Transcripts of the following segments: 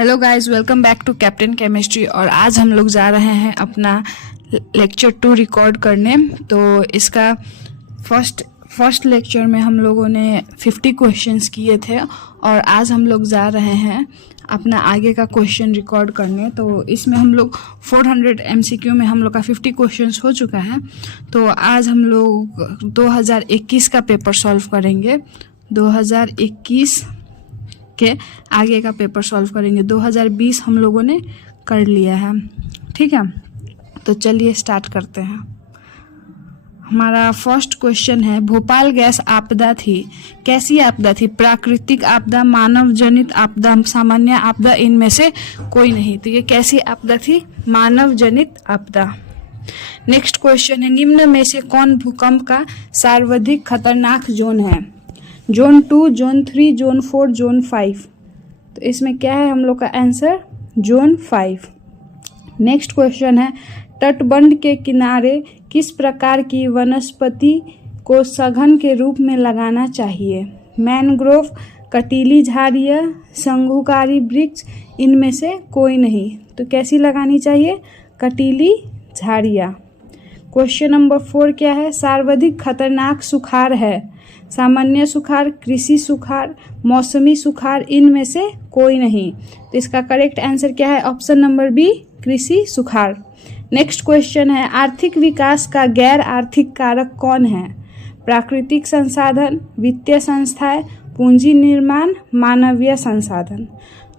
Hello guys, welcome back to Captain Chemistry. और आज हम लोग जा रहे हैं अपना लेक्चर 2 रिकॉर्ड करने। तो इसका फर्स्ट लेक्चर में हम लोगों ने 50 क्वेश्चंस किए थे और आज हम लोग जा रहे हैं अपना आगे का क्वेश्चन रिकॉर्ड करने। तो इसमें हम लोग 400 MCQ में हम लोग का 50 क्वेश्चंस हो चुका है। तो आज हम लोग 2021 का पेपर सॉल्व करेंगे। 2021 के आगे का पेपर सॉल्व करेंगे। 2020 हम लोगों ने कर लिया है, ठीक है। तो चलिए स्टार्ट करते हैं। हमारा फर्स्ट क्वेश्चन है, भोपाल गैस आपदा थी, कैसी आपदा थी? प्राकृतिक आपदा, मानव जनित आपदा, सामान्य आपदा, इनमें से कोई नहीं। तो ये कैसी आपदा थी? मानव जनित आपदा। नेक्स्ट क्वेश्चन है, निम्न में से कौन भूकंप का सर्वाधिक खतरनाक जोन है? Zone 2, zone 3, zone 4, zone 5। तो इसमें क्या है हम लोग का आंसर? जोन 5। नेक्स्ट क्वेश्चन है, तटबंध के किनारे किस प्रकार की वनस्पति को सघन के रूप में लगाना चाहिए? मैनग्रोव, कटीली झाड़ियाँ, शंकुकारी वृक्ष, इनमें से कोई नहीं। तो कैसी लगानी चाहिए? कटीली झाड़ियाँ। क्वेश्चन नंबर 4 क्या है? सर्वाधिक खतरनाक सुखाड़ है। सामान्य सुखाड़, कृषि सुखाड़, मौसमी सुखाड़, इनमें से कोई नहीं। तो इसका करेक्ट आंसर क्या है? ऑप्शन नंबर बी, कृषि सुखाड़। नेक्स्ट क्वेश्चन है, आर्थिक विकास का गैर आर्थिक कारक कौन है? प्राकृतिक संसाधन, वित्तीय संस्थाएं, पूंजी निर्माण, मानवीय संसाधन।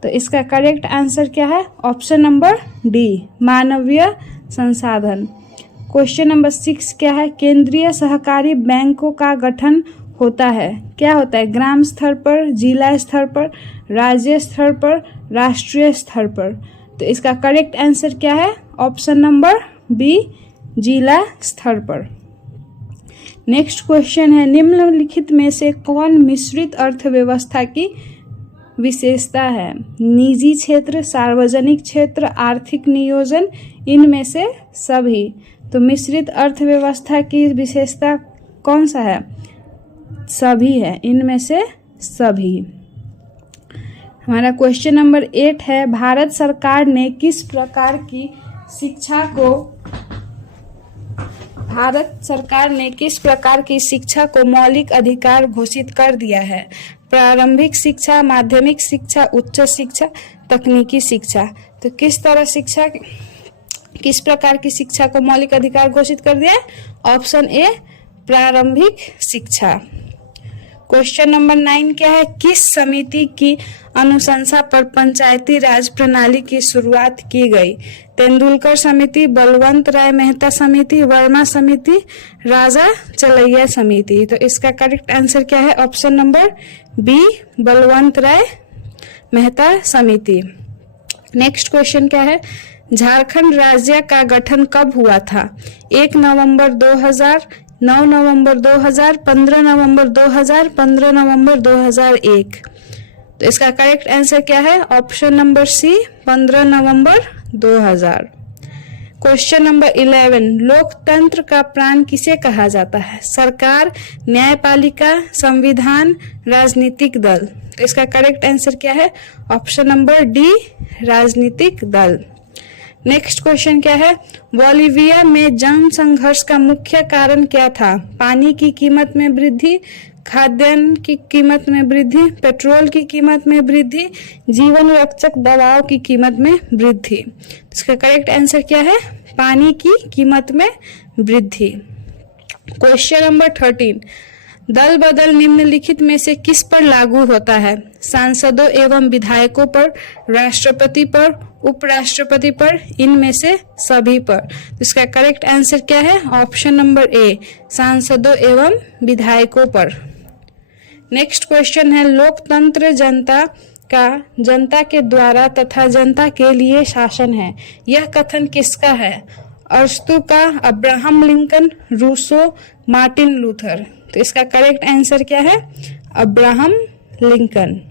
तो इसका करेक्ट आंसर क्या है? ऑप्शन नंबर डी, मानवीय संसाधन। क्वेश्चन नंबर 6 क्या है? केंद्रीय सहकारी बैंकों का गठन होता है, क्या होता है? ग्राम स्तर पर, जिला स्तर पर, राज्य स्तर पर, राष्ट्रीय स्तर पर। तो इसका करेक्ट आंसर क्या है? ऑप्शन नंबर बी, जिला स्तर पर। नेक्स्ट क्वेश्चन है, निम्नलिखित में से कौन मिश्रित अर्थव्यवस्था की विशेषता है? निजी क्षेत्र, सार्वजनिक क्षेत्र, आर्थिक नियोजन, इनमें से सभी। तो मिश्रित अर्थव्यवस्था की विशेषता कौन सा है? सभी है, इनमें से सभी। हमारा क्वेश्चन नंबर 8 है, भारत सरकार ने किस प्रकार की शिक्षा को मौलिक अधिकार घोषित कर दिया है? प्रारंभिक शिक्षा, माध्यमिक शिक्षा, उच्च शिक्षा, तकनीकी शिक्षा। तो किस प्रकार की शिक्षा को मौलिक अधिकार घोषित कर दिया है? ऑप्शन ए, प्रारंभिक शिक्षा। क्वेश्चन नंबर 9 क्या है? किस समिति की अनुशंसा पर पंचायती राज प्रणाली की शुरुआत की गई? तेंदुलकर समिति, बलवंत राय मेहता समिति, वर्मा समिति, राजा चलैया समिति। तो इसका करेक्ट आंसर क्या है? ऑप्शन नंबर बी, बलवंत राय मेहता समिति। नेक्स्ट क्वेश्चन क्या है? झारखंड राज्य का गठन कब हुआ था? 1 नवंबर 2000, 9 नवंबर 2000, 15 नवंबर 2000, 15 नवंबर 2001। तो इसका करेक्ट आंसर क्या है? ऑप्शन नंबर सी, 15 नवंबर 2000। क्वेश्चन नंबर 11, लोकतंत्र का प्राण किसे कहा जाता है? सरकार, न्यायपालिका, संविधान, राजनीतिक दल। तो इसका करेक्ट आंसर क्या है? ऑप्शन नंबर डी, राजनीतिक दल। नेक्स्ट क्वेश्चन क्या है? बोलिविया में जन संघर्ष का मुख्य कारण क्या था? पानी की कीमत में वृद्धि, खाद्यान्न की कीमत में वृद्धि, पेट्रोल की कीमत में वृद्धि, जीवन रक्षक दवाओं की कीमत में वृद्धि। इसका करेक्ट आंसर क्या है? पानी की कीमत में वृद्धि। क्वेश्चन नंबर 13, दल बदल निम्नलिखित में से किस पर लागू होता है? सांसदों एवं विधायकों पर, राष्ट्रपति पर, उपराष्ट्रपति पर, इनमें से सभी पर। इसका करेक्ट आंसर क्या है? ऑप्शन नंबर ए, सांसदों एवं विधायकों पर। नेक्स्ट क्वेश्चन है, लोकतंत्र जनता के द्वारा तथा जनता के लिए शासन है, यह कथन किसका है? अरस्तू का, Abraham Lincoln, Rousseau, Martin Luther. तो इसका करेक्ट आंसर क्या है? Abraham Lincoln.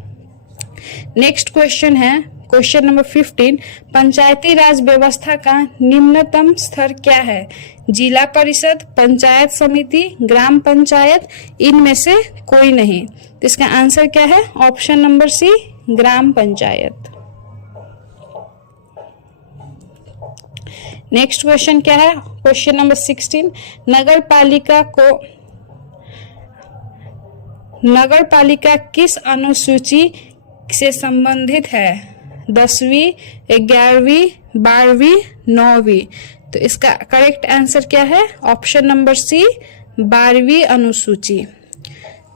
नेक्स्ट क्वेश्चन है, क्वेश्चन नंबर 15, पंचायती राज व्यवस्था का निम्नतम स्तर क्या है? जिला परिषद, पंचायत समिति, ग्राम पंचायत, इनमें से कोई नहीं। तो इसका आंसर क्या है? ऑप्शन नंबर सी, ग्राम पंचायत। नेक्स्ट क्वेश्चन क्या है, क्वेश्चन नंबर 16, नगर पालिका किस अनुसूची से संबंधित है? 10वीं, 11वीं, 12वीं, 9वीं। तो इसका करेक्ट आंसर क्या है? ऑप्शन नंबर सी, 12वीं अनुसूची।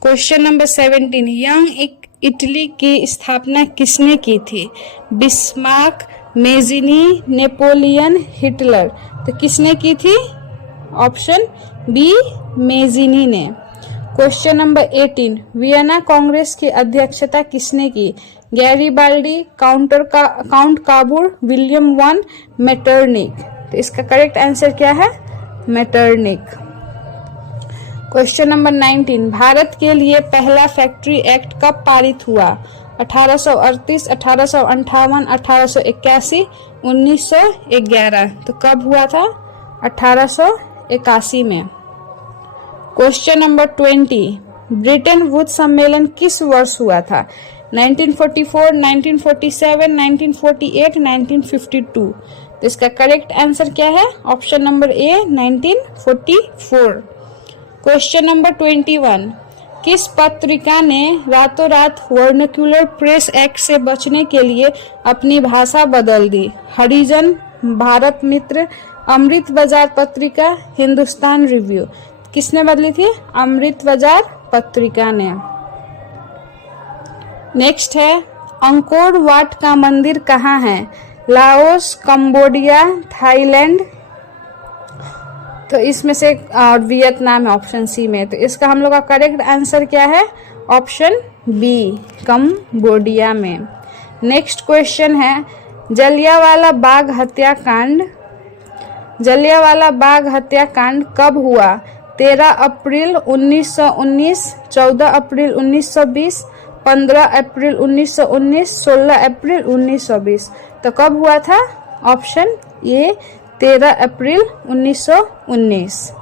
क्वेश्चन नंबर 17, यंग इटली की स्थापना किसने की थी? Bismarck, Mazzini, Napoleon, Hitler. तो किसने की थी? ऑप्शन बी, मेजिनी ने। क्वेश्चन नंबर 18, वियना कांग्रेस की अध्यक्षता किसने की? Garibaldi, count काबूर, William one, Metternich. तो इसका करेक्ट आंसर क्या है? मेटरनिक। क्वेश्चन नंबर 19, भारत के लिए पहला फैक्ट्री एक्ट कब पारित हुआ? 1838, 1858, 1881, 1911। तो कब हुआ था? 1881 में। क्वेश्चन नंबर 20, ब्रिटेन वुड सम्मेलन किस वर्ष हुआ था? 1944, 1947, 1948, 1952। तो इसका करेक्ट आंसर क्या है? Option number A, 1944। Question number 21, किस पत्रिका ने रातों रात वर्नाक्युलर प्रेस एक्ट से बचने के लिए अपनी भाषा बदल दी? हरिजन, भारत मित्र, अमृत बाजार पत्रिका, हिंदुस्तान रिव्यू। किसने बदली थी? अमृत बाजार पत्रिका ने। नेक्स्ट है, अंकोर वाट का मंदिर कहाँ है? Laos, Cambodia, Thailand. तो इसमें से और वियतनाम है ऑप्शन सी में। तो इसका हम लोग का करेक्ट आंसर क्या है? ऑप्शन बी, कंबोडिया में। नेक्स्ट क्वेश्चन है, जलियांवाला बाग हत्याकांड कब हुआ? 13 अप्रैल 1919, 14 अप्रैल 1920, 15 अप्रैल 1919, 16 अप्रैल 1920। तो कब हुआ था? Option A, 13 April 1919।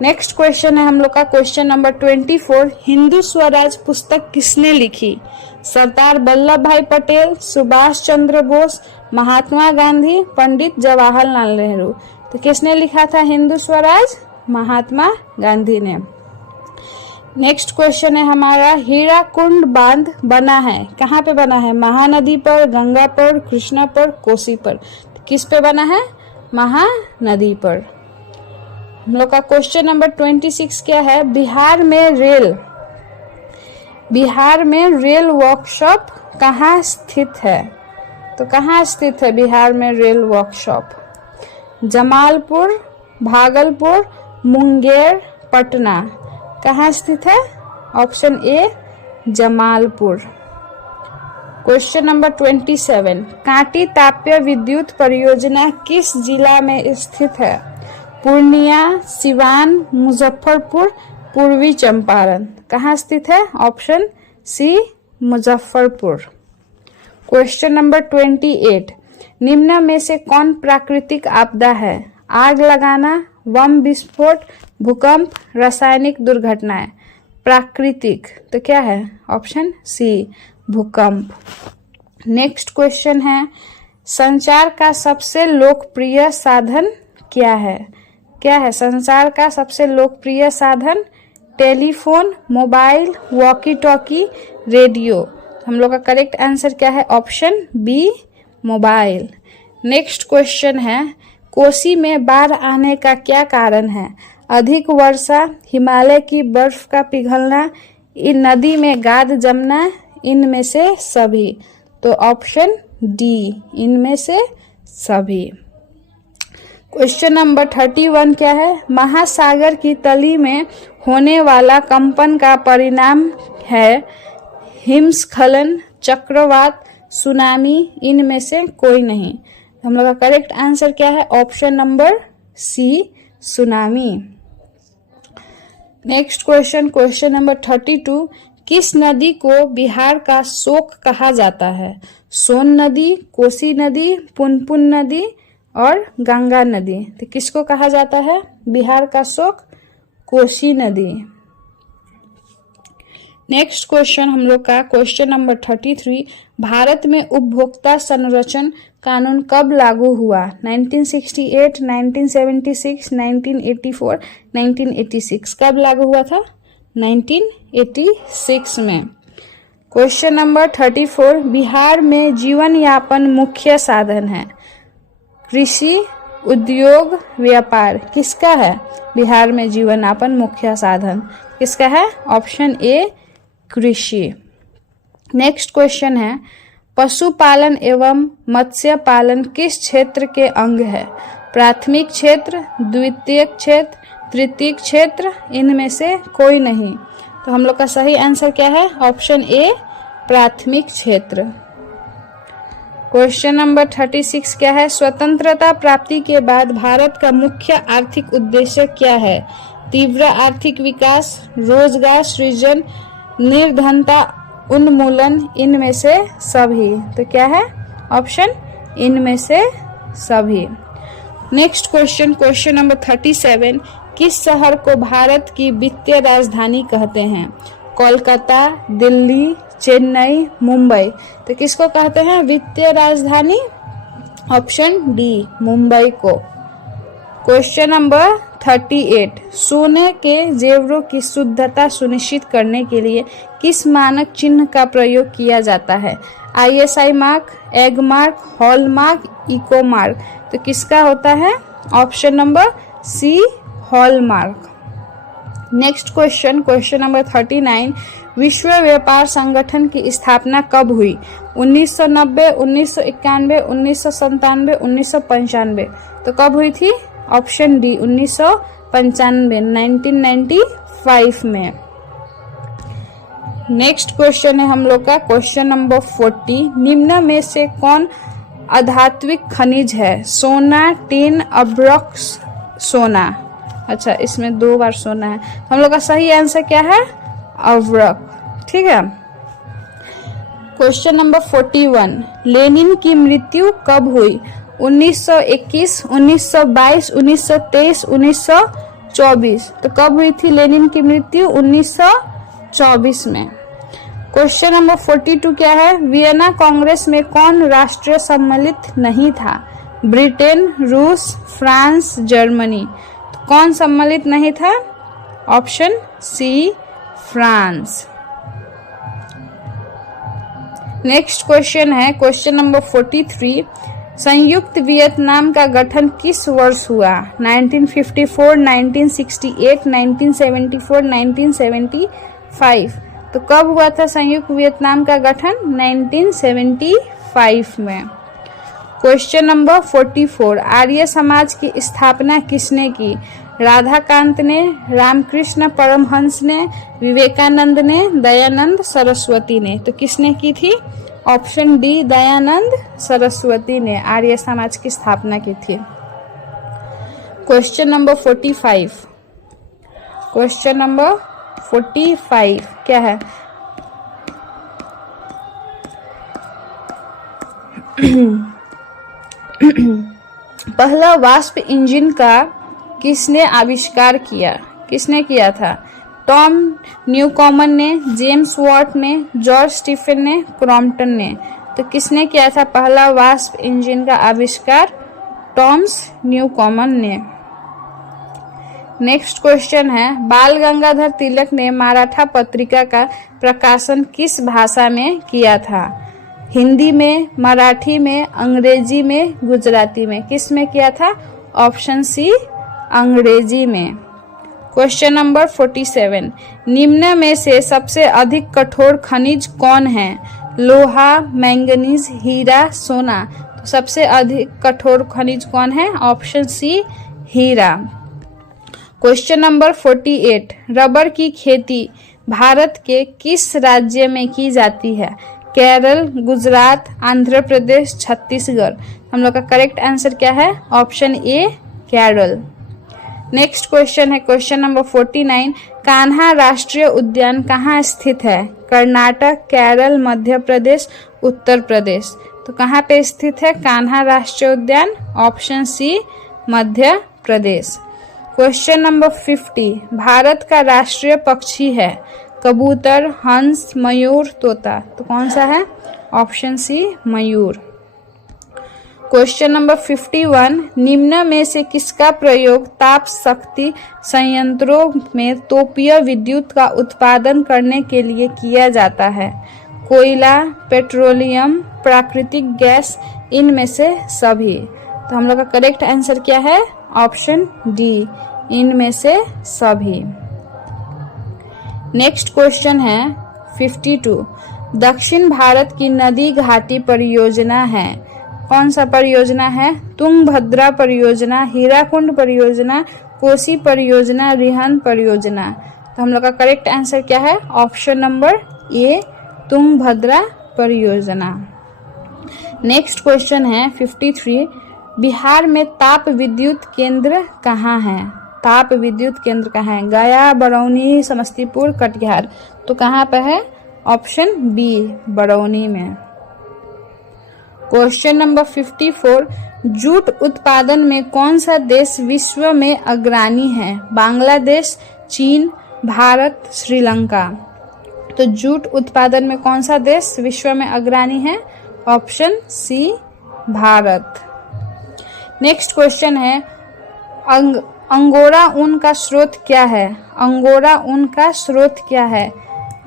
Next question है हम लोग का क्वेश्चन नंबर 24, हिंदू स्वराज पुस्तक किसने लिखी? सरदार वल्लभ भाई पटेल, सुभाष चंद्र बोस, महात्मा गांधी, पंडित जवाहरलाल नेहरू। तो किसने लिखा था हिंदू स्वराज? महात्मा गांधी ने। नेक्स्ट क्वेश्चन है हमारा, हीराकुंड बांध बना है, कहाँ पे बना है? महानदी पर, गंगा पर, कृष्णा पर, कोसी पर। तो किस पे बना है? महानदी पर। हम लोग का क्वेश्चन नंबर 26 क्या है, बिहार में रेल वर्कशॉप कहाँ स्थित है? तो कहाँ स्थित है बिहार में रेल वर्कशॉप? जमालपुर, भागलपुर, मुंगेर, पटना। कहाँ स्थित है? Option A, Jamalpur. Question number 27, Kanti ताप्य विद्युत परियोजना किस जिला में स्थित है? पूर्णिया, सिवान, मुजफ्फरपुर, पूर्वी चंपारण। कहाँ स्थित है? Option C, Muzaffarpur. Question number 28, निम्न में से कौन प्राकृतिक आपदा है? आग लगाना, बम विस्फोट, भूकंप, रासायनिक दुर्घटनाएं। प्राकृतिक तो क्या है? ऑप्शन सी, भूकंप। नेक्स्ट क्वेश्चन है, संचार का सबसे लोकप्रिय साधन क्या है? संचार का सबसे लोकप्रिय साधन? Telephone, mobile, walkie talkie, radio. हम लोग का करेक्ट आंसर क्या है? Option B, mobile. Next question है, कोसी में बाढ़ आने का क्या कारण है? अधिक वर्षा, हिमालय की बर्फ का पिघलना, इन नदी में गाद जमना, इनमें से सभी। तो ऑप्शन डी, इनमें से सभी। क्वेश्चन नंबर 31 क्या है? महासागर की तली में होने वाला कंपन का परिणाम है हिमस्खलन, चक्रवात, सुनामी, इनमें से कोई नहीं। हम लोग का करेक्ट आंसर क्या है? Option number C, tsunami. Next question number 32, किस नदी को बिहार का शोक कहा जाता है? सोन नदी, कोसी नदी, पुनपुन नदी और गंगा नदी। तो किसको कहा जाता है बिहार का शोक? कोसी नदी। नेक्स्ट क्वेश्चन हम लोग का क्वेश्चन नंबर 33, भारत में उपभोक्ता संरक्षण कानून कब लागू हुआ? 1968, 1976, 1984, 1986। कब लागू हुआ था? 1986 में। क्वेश्चन नंबर 34, बिहार में जीवन यापन मुख्य साधन है? कृषि, उद्योग, व्यापार। किसका है बिहार में जीवन यापन मुख्य साधन? किसका है? ऑप्शन ए कृषि। नेक्स्ट क्वेश्चन है, पशुपालन एवं मत्स्य पालन किस क्षेत्र के अंग है? प्राथमिक क्षेत्र, द्वितीयक क्षेत्र, तृतीयक क्षेत्र, इनमें से कोई नहीं। तो हम लोग का सही आंसर क्या है? ऑप्शन ए प्राथमिक क्षेत्र। क्वेश्चन नंबर 36 क्या है? स्वतंत्रता प्राप्ति के बाद भारत का मुख्य आर्थिक उद्देश्य क्या है? तीव्र आर्थिक विकास, रोजगार सृजन, निर्धनता उन्मूलन, इनमें से सभी। तो क्या है? ऑप्शन इनमें से सभी। नेक्स्ट क्वेश्चन, क्वेश्चन नंबर 37, किस शहर को भारत की वित्तीय राजधानी कहते हैं? कोलकाता, दिल्ली, चेन्नई, मुंबई। तो किसको कहते हैं वित्तीय राजधानी? ऑप्शन डी मुंबई को। क्वेश्चन नंबर 38, सोने के जेवरों की शुद्धता सुनिश्चित करने के लिए किस मानक चिन्ह का प्रयोग किया जाता है? ISI mark, Agmark, hallmark, eco mark. तो किसका होता है? Option number C hallmark. Next question, question number 39, विश्व व्यापार संगठन की स्थापना कब हुई? 1990, 1991, 1997, 1995। तो कब हुई थी? ऑप्शन डी 1995, 1995 में। नेक्स्ट क्वेश्चन है हम लोग का क्वेश्चन नंबर 40, निम्न में से कौन अधात्विक खनिज है? सोना, टिन, अब्रक्स, सोना। अच्छा, इसमें 2 बार सोना है। तो हम लोग का सही आंसर क्या है? अब्रक। ठीक है। क्वेश्चन नंबर 41, लेनिन की मृत्यु कब हुई? 1921, 1922, 1923, 1924। तो कब हुई थी लेनिन की मृत्यु? 1924 में। क्वेश्चन नंबर 42 क्या है? वियना कांग्रेस में कौन राष्ट्र सम्मिलित नहीं था? ब्रिटेन, रूस, फ्रांस, जर्मनी। तो कौन सम्मिलित नहीं था? Option C France. Next question है क्वेश्चन नंबर 43, संयुक्त वियतनाम का गठन किस वर्ष हुआ? 1954, 1968, 1974, 1975। तो कब हुआ था संयुक्त वियतनाम का गठन? 1975 में। क्वेश्चन नंबर 44, आर्य समाज की स्थापना किसने की? राधाकांत ने, रामकृष्ण परमहंस ने, विवेकानंद ने, दयानंद सरस्वती ने। तो किसने की थी? ऑप्शन डी दयानंद सरस्वती ने आर्य समाज की स्थापना की थी। क्वेश्चन नंबर 45, क्वेश्चन नंबर 45 क्या है? पहला वाष्प इंजन का किसने आविष्कार किया? किसने किया था? टॉम न्यूकॉमन ने, जेम्स वॉट ने, जॉर्ज स्टीफन ने, क्रॉम्पटन ने। तो किसने किया था पहला वाष्प इंजन का आविष्कार? टॉम्स न्यूकॉमन ने। नेक्स्ट क्वेश्चन है, बाल गंगाधर तिलक ने मराठा पत्रिका का प्रकाशन किस भाषा में किया था? हिंदी में, मराठी में, अंग्रेजी में, गुजराती में। किस में किया था? ऑप्शन सी अंग्रेजी में। क्वेश्चन नंबर 47, निम्न में से सबसे अधिक कठोर खनिज कौन है? लोहा, मैंगनीज, हीरा, सोना। तो सबसे अधिक कठोर खनिज कौन है? ऑप्शन सी हीरा। क्वेश्चन नंबर 48, रबर की खेती भारत के किस राज्य में की जाती है? केरल, गुजरात, आंध्र प्रदेश, छत्तीसगढ़। हम लोग का करेक्ट आंसर क्या है? ऑप्शन ए केरल। नेक्स्ट क्वेश्चन है क्वेश्चन नंबर 49, कान्हा राष्ट्रीय उद्यान कहाँ स्थित है? कर्नाटक, केरल, मध्य प्रदेश, उत्तर प्रदेश। तो कहाँ पे स्थित है कान्हा राष्ट्रीय उद्यान? Option C Madhya Pradesh. Question number 50, Bharat का राष्ट्रीय पक्षी है? कबूतर, हंस, मयूर, तोता। तो कौन सा है? ऑप्शन सी मयूर। क्वेश्चन नंबर 51, निम्न में से किसका प्रयोग ताप शक्ति संयंत्रों में तापीय विद्युत का उत्पादन करने के लिए किया जाता है? कोयला, पेट्रोलियम, प्राकृतिक गैस, इनमें से सभी। तो हम लोग का करेक्ट आंसर क्या है? ऑप्शन डी, इनमें से सभी। नेक्स्ट क्वेश्चन है 52, दक्षिण भारत की नदी घाटी परियोजना है। कौन सा परियोजना है? तुंगभद्रा परियोजना, हीराकुंड परियोजना, कोसी परियोजना, रिहंद परियोजना। तो हम लोग का करेक्ट आंसर क्या है? ऑप्शन नंबर ए, तुंगभद्रा परियोजना। नेक्स्ट क्वेश्चन है 53, बिहार में ताप विद्युत केंद्र कहाँ है? ताप विद्युत केंद्र कहाँ है? गया, बरौनी, समस्तीपुर, कटिहार। तो कहाँ पे है? ऑप्शन बी, बरौनी में। क्वेश्चन नंबर 54, जूट उत्पादन में कौन सा देश विश्व में अग्रणी है? बांग्लादेश, चीन, भारत, श्रीलंका। तो जूट उत्पादन में कौन सा देश विश्व में अग्रणी है? Option C, Bharat. Next question है, अंगोरा ऊन का स्रोत क्या है? अंगोरा ऊन का स्रोत क्या है?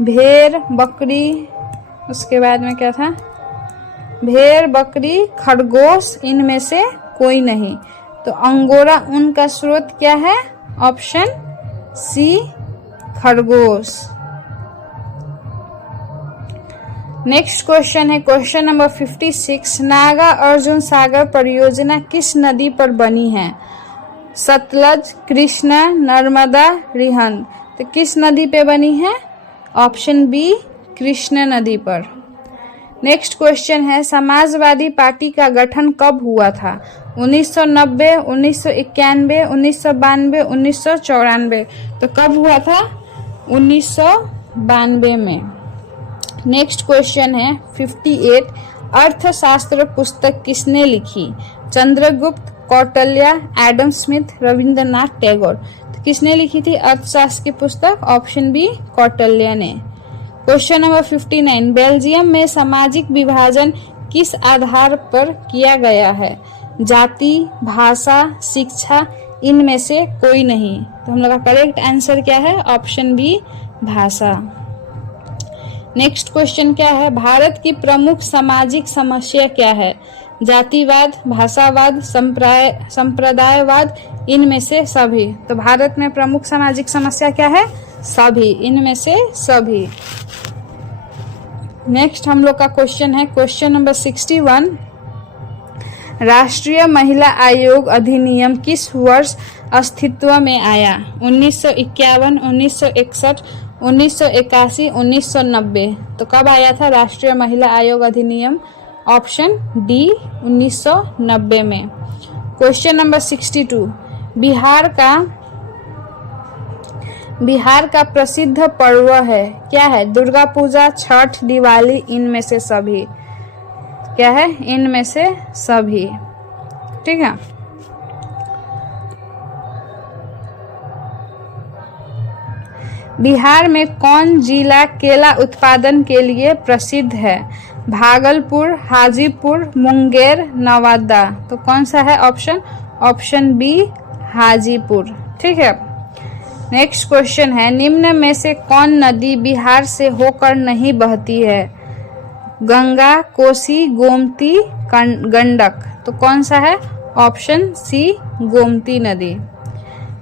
भेड़, बकरी, उसके बाद में क्या था? भेड़, बकरी, खरगोश, इनमें से कोई नहीं। तो अंगोरा ऊन का स्रोत क्या है? ऑप्शन सी, खरगोश। नेक्स्ट क्वेश्चन है क्वेश्चन नंबर 56, नागा अर्जुन सागर परियोजना किस नदी पर बनी है? सतलज, कृष्णा, नर्मदा, रिहंद। तो किस नदी पे बनी है? ऑप्शन बी, कृष्णा नदी पर। नेक्स्ट क्वेश्चन है, समाजवादी पार्टी का गठन कब हुआ था? 1990, 1991, 1992, 1994। तो कब हुआ था? 1992 में। नेक्स्ट क्वेश्चन है 58, अर्थशास्त्र पुस्तक किसने लिखी? Chandragupta, Kautilya, Adam Smith, Rabindranath Tagore. तो किसने लिखी थी अर्थशास्त्र की पुस्तक? ऑप्शन बी, कौटिल्य ने। क्वेश्चन नंबर 59, बेल्जियम में सामाजिक विभाजन किस आधार पर किया गया है? जाति, भाषा, शिक्षा, इनमें से कोई नहीं। तो हम लोग का करेक्ट आंसर क्या है? ऑप्शन बी, भाषा। नेक्स्ट क्वेश्चन क्या है, भारत की प्रमुख सामाजिक समस्या क्या है? जातिवाद, भाषावाद, संप्रदायवाद, इनमें से सभी। तो भारत में प्रमुख सामाजिक समस्या क्या है? सभी, इनमें से सभी। नेक्स्ट हम लोग का क्वेश्चन है क्वेश्चन नंबर 61, राष्ट्रीय महिला आयोग अधिनियम किस वर्ष अस्तित्व में आया? 1951, 1961, 1981, 1990। तो कब आया था राष्ट्रीय महिला आयोग अधिनियम? ऑप्शन डी, 1990 में। क्वेश्चन नंबर 62, बिहार का प्रसिद्ध पर्व है क्या है? दुर्गा पूजा, छठ, दिवाली, इनमें से सभी। क्या है? इनमें से सभी। ठीक है। बिहार में कौन जिला केला उत्पादन के लिए प्रसिद्ध है? भागलपुर, हाजीपुर, मुंगेर, नवादा। तो कौन सा है ऑप्शन? Option B, Hajipur. ठीक है। नेक्स्ट क्वेश्चन है, निम्न में से कौन नदी बिहार से होकर नहीं बहती है? गंगा, कोसी, गोमती, गंडक। तो कौन सा है? ऑप्शन सी, गोमती नदी।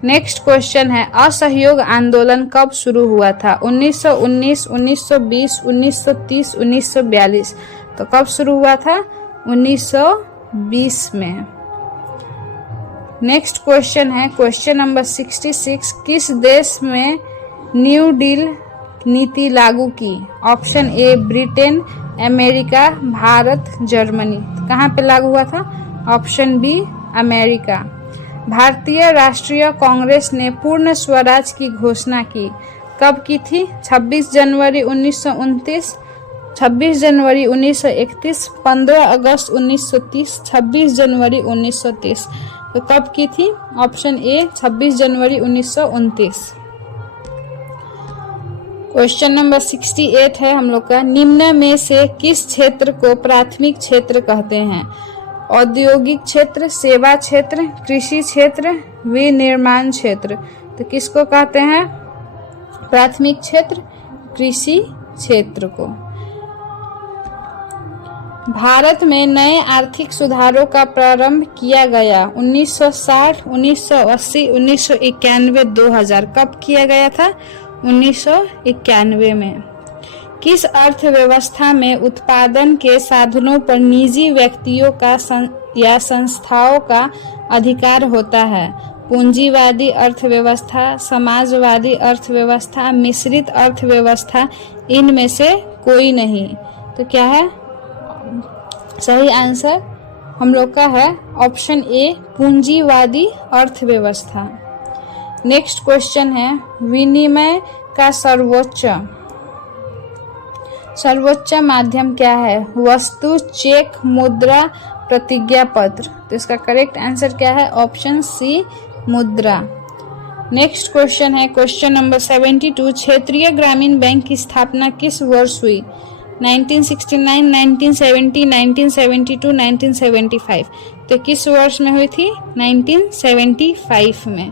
नेक्स्ट क्वेश्चन है, असहयोग आंदोलन कब शुरू हुआ था? 1919, 1920, 1930, 1942। तो कब शुरू हुआ था? 1920 में। नेक्स्ट क्वेश्चन है क्वेश्चन नंबर 66, किस देश में न्यू डील नीति लागू की? Option A, Britain, America, Bharat, Germany. कहाँ पे लागू हुआ था? Option B, America. भारतीय राष्ट्रीय कांग्रेस ने पूर्ण स्वराज की घोषणा की, कब की थी? 26 जनवरी 1929, 26 जनवरी 1931, 15 अगस्त 1930, 26 जनवरी 1930। तो कब की थी? Option A, 26 January 1929। Question number 68 है हम लोग का, निम्न में से किस क्षेत्र को प्राथमिक क्षेत्र कहते हैं? औद्योगिक क्षेत्र, सेवा क्षेत्र, कृषि क्षेत्र, विनिर्माण क्षेत्र। तो किसको कहते हैं प्राथमिक क्षेत्र? कृषि क्षेत्र को। भारत में नए आर्थिक सुधारों का प्रारंभ किया गया 1960, 1980, 1991, 2000। कब किया गया था? 1991 में। किस अर्थव्यवस्था में उत्पादन के साधनों पर निजी व्यक्तियों का या संस्थाओं का अधिकार होता है? पूंजीवादी अर्थव्यवस्था, समाजवादी अर्थव्यवस्था, मिश्रित अर्थव्यवस्था, इनमें से कोई नहीं। तो क्या है सही आंसर हम लोग का? है ऑप्शन ए, पूंजीवादी अर्थव्यवस्था। नेक्स्ट क्वेश्चन है, विनिमय का सर्वोच्च माध्यम क्या है? वस्तु, चेक, मुद्रा, प्रतिज्ञा पत्र। तो इसका करेक्ट आंसर क्या है? ऑप्शन सी, मुद्रा। नेक्स्ट क्वेश्चन है क्वेश्चन नंबर 72, क्षेत्रीय ग्रामीण बैंक की स्थापना किस वर्ष हुई? 1969, 1970, 1972, 1975। तो किस वर्ष में हुई थी? 1975 में।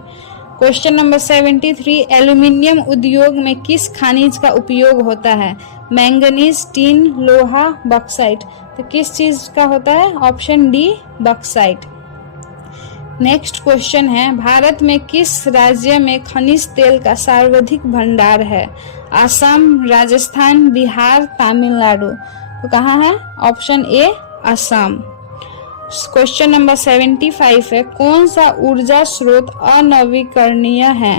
क्वेश्चन नंबर 73, एल्यूमिनियम उद्योग में किस खनिज का उपयोग होता है? मैंगनीज, टीन, लोहा, बॉक्साइट। तो किस चीज का होता है? Option D, bauxite. Next question है, भारत में किस राज्य में खनिज तेल का सर्वाधिक भंडार है? असम, राजस्थान, बिहार, तमिलनाडु। तो कहाँ है? ऑप्शन ए, असम। क्वेश्चन नंबर 75 है, कौन सा ऊर्जा स्रोत अनवीकरणीय है?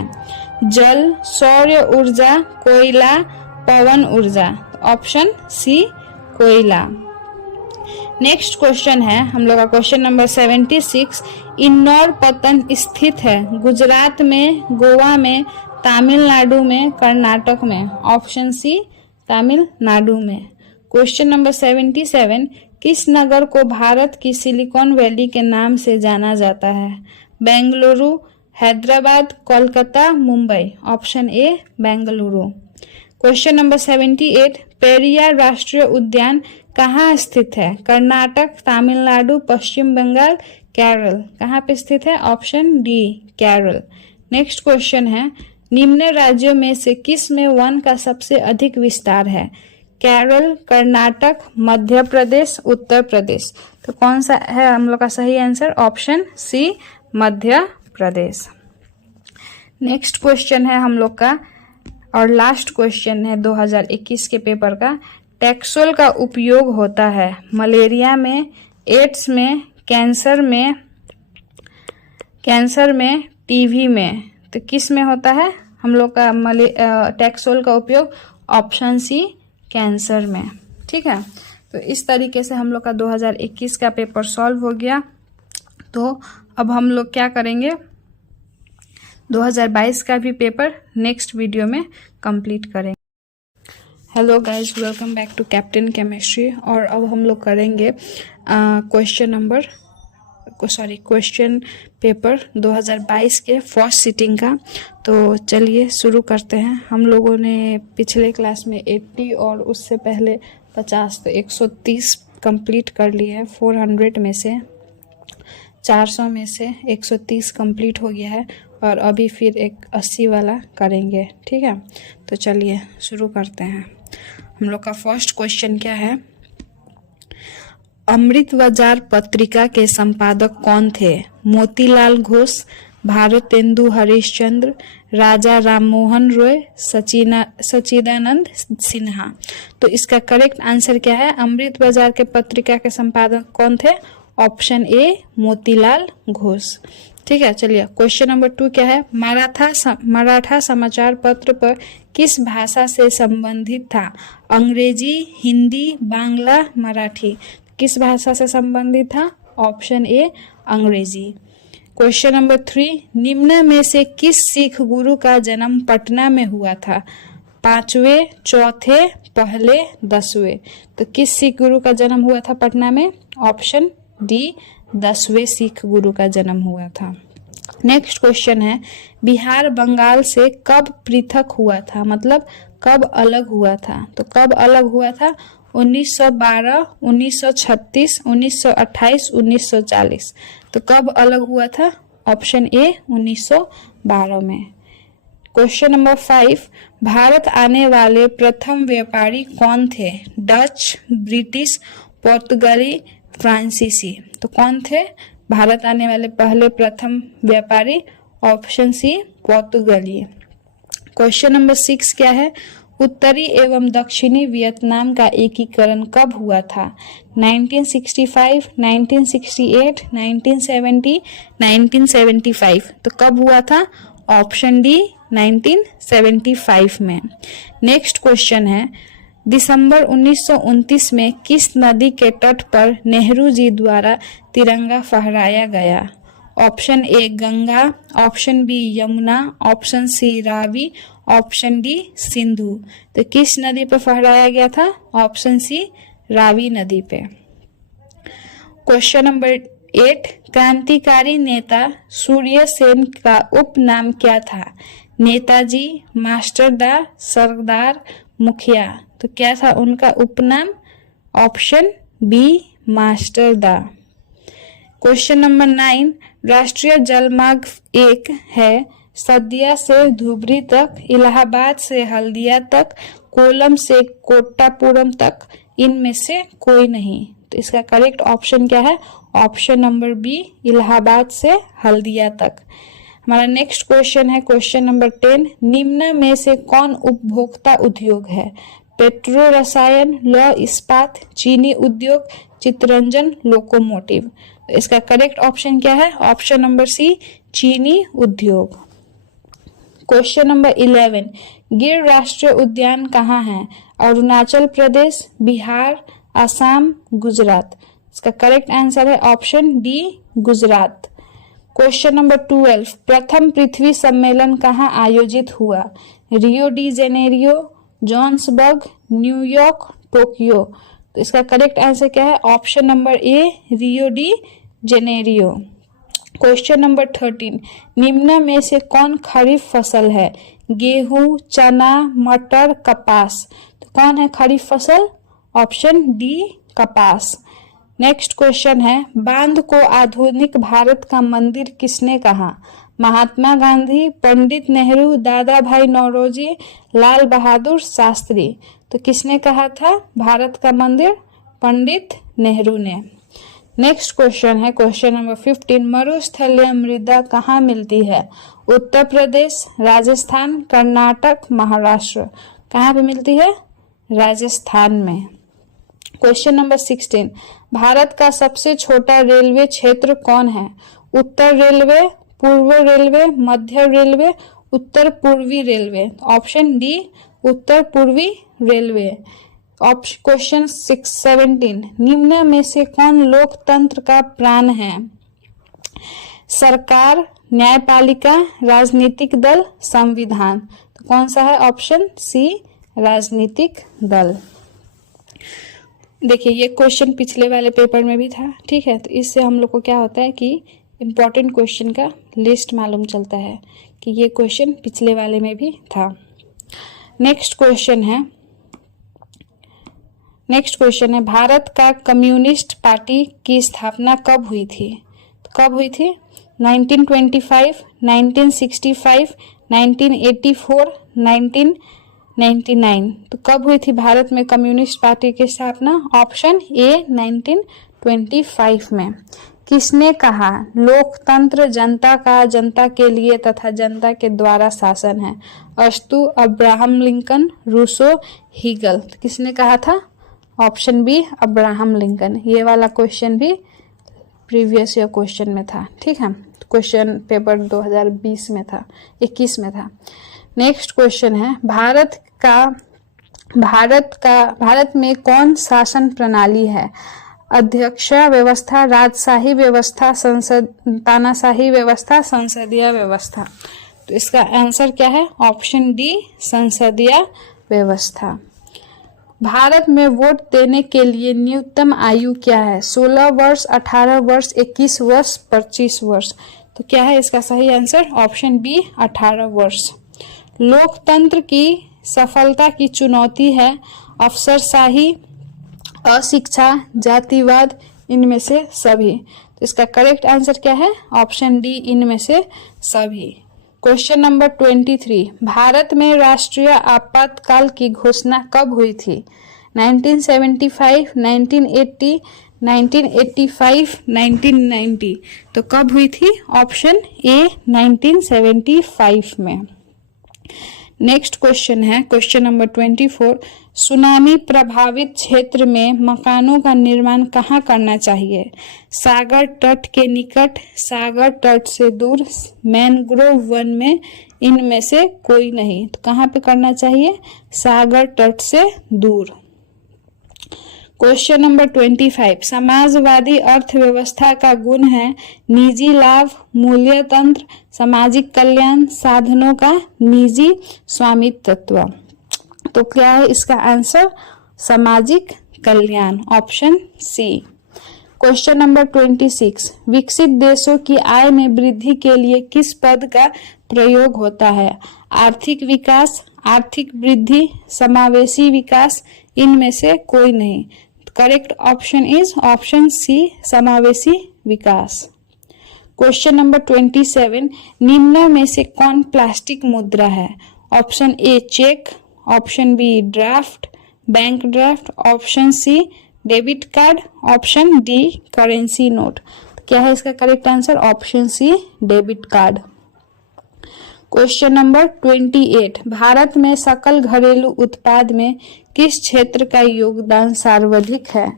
जल, सौर ऊर्जा, कोयला, पवन ऊर्जा। ऑप्शन सी, कोयला। नेक्स्ट क्वेश्चन है हम लोग का क्वेश्चन नंबर 76, इंदौर पत्तन स्थित है गुजरात में, गोवा में, तमिलनाडु में, कर्नाटक में। ऑप्शन सी, तमिलनाडु में। क्वेश्चन नंबर 77, किस नगर को भारत की सिलिकॉन वैली के नाम से जाना जाता है? Bengaluru, Hyderabad, Kolkata, Mumbai. Option A, Bengaluru. Question number 78, Periyar राष्ट्रीय उद्यान कहाँ स्थित है? कर्नाटक, तमिलनाडु, पश्चिम बंगाल, केरल। कहाँ पे स्थित है? Option D, Kerala. Next question है, निम्न राज्यों में से किस में वन का सबसे अधिक विस्तार है? केरल, कर्नाटक, मध्य प्रदेश, उत्तर प्रदेश। तो कौन सा है हम लोग का सही आंसर? ऑप्शन सी, मध्य प्रदेश। नेक्स्ट क्वेश्चन है हम लोग का और लास्ट क्वेश्चन है 2021 के पेपर का, टैक्सोल का उपयोग होता है मलेरिया में, एड्स में, कैंसर में, टीबी में। तो किस में होता है हम लोग का टैक्सोल का उपयोग? ऑप्शन सी, कैंसर में। ठीक है, तो इस तरीके से हम लोग का 2021 का पेपर सॉल्व हो गया। तो अब हम लोग क्या करेंगे, 2022 का भी पेपर नेक्स्ट वीडियो में कंप्लीट करेंगे। Hello guys, welcome back to Captain Chemistry. और अब हम लोग करेंगे क्वेश्चन पेपर 2022 के फर्स्ट सिटिंग का। तो चलिए शुरू करते हैं। हम लोगों ने पिछले क्लास में 80 और उससे पहले 50 तो 130 कंप्लीट कर लिए है। 400 में से 400 में से 130 कंप्लीट हो गया है और अभी फिर एक 80 वाला करेंगे। ठीक है, तो चलिए शुरू करते हैं। हम लोग का फर्स्ट क्वेश्चन क्या है, अमृत बाजार पत्रिका के संपादक कौन थे? मोतीलाल घोष, भारतेंदु हरिश्चंद्र, राजा राममोहन रॉय, सच्चिदानंद सिन्हा। तो इसका करेक्ट आंसर क्या है? अमृत बाजार के पत्रिका के संपादक कौन थे? Option A, Motilal Ghosh. ठीक है, चलिए क्वेश्चन नंबर 2 क्या है, मराठा समाचार पत्र पर किस भाषा से संबंधित था? अंग्रेजी, हिंदी, बांग्ला, मराठी। किस भाषा से संबंधित था? ऑप्शन ए, अंग्रेजी। क्वेश्चन नंबर 3, निम्न में से किस सिख गुरु का जन्म पटना में हुआ था? 5वें, चौथे, पहले, 10वें। तो किस सिख गुरु का जन्म हुआ था पटना में? ऑप्शन डी, 10वें सिख गुरु का जन्म हुआ था। नेक्स्ट क्वेश्चन है, बिहार बंगाल से कब पृथक हुआ था? मतलब कब अलग हुआ था? तो कब अलग हुआ था? 1912, 1936, 1928, 1940। तो कब अलग हुआ था? ऑप्शन ए 1912 में। क्वेश्चन नंबर 5, भारत आने वाले प्रथम व्यापारी कौन थे? डच, ब्रिटिश, पुर्तगाली, फ्रांसीसी। तो कौन थे भारत आने वाले पहले प्रथम व्यापारी? ऑप्शन सी पुर्तगाली। क्वेश्चन नंबर 6 क्या है? उत्तरी एवं दक्षिणी वियतनाम का एकीकरण कब हुआ था? 1965, 1968, 1970, 1975। तो कब हुआ था? ऑप्शन डी 1975 में। नेक्स्ट क्वेश्चन है, दिसंबर 1929 में किस नदी के तट पर नेहरू जी द्वारा तिरंगा फहराया गया? Option A Ganga, option B Yamuna, option C Ravi, option D Sindhu. तो किस नदी पर फहराया गया था? ऑप्शन सी रावी नदी पे। क्वेश्चन नंबर 8, क्रांतिकारी नेता सूर्य सेन का उपनाम क्या था? नेताजी, मास्टरदा, सरदार, मुखिया। तो क्या था उनका उपनाम? Option B Masterda. Question number 9, राष्ट्रीय जलमार्ग 1 है सदिया से धुबरी तक, इलाहाबाद से हल्दिया तक, कोलम से कोट्टापुरम तक, इनमें से कोई नहीं। तो इसका करेक्ट ऑप्शन क्या है? ऑप्शन नंबर बी इलाहाबाद से हल्दिया तक। हमारा नेक्स्ट क्वेश्चन है क्वेश्चन नंबर 10, निम्न में से कौन उपभोक्ता उद्योग है? पेट्रो रसायन, लौह इस्पात, चीनी उद्योग, चित्ररंजन, लोकोमोटिव। तो इसका करेक्ट ऑप्शन क्या है? ऑप्शन नंबर सी चीनी उद्योग। क्वेश्चन नंबर 11, गिर राष्ट्रीय उद्यान कहाँ है? अरुणाचल प्रदेश, बिहार, असम, गुजरात। इसका करेक्ट आंसर है option D Gujarat. Question number 12, प्रथम पृथ्वी सम्मेलन कहाँ आयोजित हुआ? Rio de Janeiro, Johannesburg, New York, Tokyo. तो इसका करेक्ट आंसर क्या है? Option number A Rio de Janeiro. Question number 13, निम्न में से कौन खरीफ फसल है? गेहूं, चना, मटर, कपास। तो कौन है खरीफ फसल? ऑप्शन डी कपास। नेक्स्ट क्वेश्चन है, बांध को आधुनिक भारत का मंदिर किसने कहा? महात्मा गांधी, पंडित नेहरू, दादा भाई नौरोजी, लाल बहादुर शास्त्री। तो किसने कहा था भारत का मंदिर? पंडित नेहरू ने। नेक्स्ट क्वेश्चन है क्वेश्चन नंबर 15, मरुस्थलीय मृदा कहाँ मिलती है? उत्तर प्रदेश, राजस्थान, कर्नाटक, महाराष्ट्र। कहाँ पे मिलती है? राजस्थान में। क्वेश्चन नंबर 16, भारत का सबसे छोटा रेलवे क्षेत्र कौन है? उत्तर रेलवे, पूर्व रेलवे, मध्य रेलवे, उत्तर पूर्वी रेलवे। ऑप्शन डी उत्तर पूर्वी रेलवे। क्वेश्चन 17, निम्न में से कौन लोकतंत्र का प्राण है? सरकार, न्यायपालिका, राजनीतिक दल, संविधान। तो कौन सा है? ऑप्शन सी राजनीतिक दल। देखिए ये क्वेश्चन पिछले वाले पेपर में भी था, ठीक है। तो इससे हम लोग को क्या होता है कि इम्पोर्टेंट क्वेश्चन का लिस्ट मालूम चलता है कि ये क्वेश्चन पिछले वाले में भी था। नेक्स्ट क्वेश्चन है भारत का कम्युनिस्ट पार्टी की स्थापना कब हुई थी? तो कब हुई थी? 1925, 1965, 1984, 1999। तो कब हुई थी भारत में कम्युनिस्ट पार्टी की स्थापना? ऑप्शन ए 1925 में। किसने कहा लोकतंत्र जनता का, जनता के लिए तथा जनता के द्वारा शासन है? अस्तु, अब्राहम लिंकन, रूसो, हीगल। तो किसने कहा था? Option B Abraham Lincoln. ये वाला क्वेश्चन भी प्रीवियस ईयर क्वेश्चन में था, ठीक है। क्वेश्चन पेपर 2020 में था, 21 में था। नेक्स्ट क्वेश्चन है भारत में कौन शासन प्रणाली है? अध्यक्ष व्यवस्था, राजशाही व्यवस्था, तानाशाही व्यवस्था, संसदीय व्यवस्था। तो इसका आंसर क्या है? ऑप्शन डी संसदीय व्यवस्था। भारत में वोट देने के लिए न्यूनतम आयु क्या है? 16 वर्ष, 18 वर्ष, 21 वर्ष, 25 वर्ष। तो क्या है इसका सही आंसर? ऑप्शन बी 18 वर्ष। लोकतंत्र की सफलता की चुनौती है, अफसरशाही, अशिक्षा, जातिवाद, इनमें से सभी। तो इसका करेक्ट आंसर क्या है? ऑप्शन डी, इनमें से सभी। क्वेश्चन नंबर 23, भारत में राष्ट्रीय आपातकाल की घोषणा कब हुई थी? 1975, 1980, 1985, 1990। तो कब हुई थी? ऑप्शन ए 1975 में। नेक्स्ट क्वेश्चन है क्वेश्चन नंबर 24, सुनामी प्रभावित क्षेत्र में मकानों का निर्माण कहाँ करना चाहिए? सागर तट के निकट, सागर तट से दूर, मैनग्रोव वन में, इनमें से कोई नहीं। तो कहाँ पे करना चाहिए? सागर तट से दूर। क्वेश्चन नंबर 25, समाजवादी अर्थव्यवस्था का गुण है निजी लाभ, मूल्य तंत्र, सामाजिक कल्याण, साधनों का निजी स्वामित्व। तो क्या है इसका आंसर? सामाजिक कल्याण, ऑप्शन सी। क्वेश्चन नंबर 26, विकसित देशों की आय में वृद्धि के लिए किस पद का प्रयोग होता है? आर्थिक विकास, आर्थिक वृद्धि, समावेशी विकास, इनमें से कोई नहीं। Correct option is option C, समावेशी विकास। क्वेश्चन नंबर 27, निम्न में से कौन प्लास्टिक मुद्रा है? Option A cheque, option B draft, bank draft, option C debit card, option D currency note. क्या है इसका correct answer? Option C debit card. Question number 28, Bharat में सकल घरेलू उत्पाद में किस क्षेत्र का योगदान सर्वाधिक है?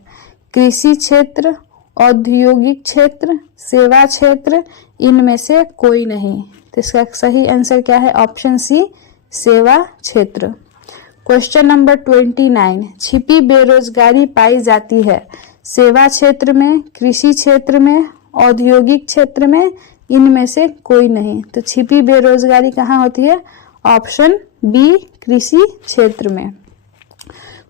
कृषि क्षेत्र, औद्योगिक क्षेत्र, सेवा क्षेत्र, इनमें से कोई नहीं। तो इसका सही आंसर क्या है? ऑप्शन सी सेवा क्षेत्र। क्वेश्चन नंबर 29, छिपी बेरोजगारी पाई जाती है सेवा क्षेत्र में, कृषि क्षेत्र में, औद्योगिक क्षेत्र में, इनमें से कोई नहीं। तो छिपी बेरोजगारी कहाँ होती है? ऑप्शन बी कृषि क्षेत्र में।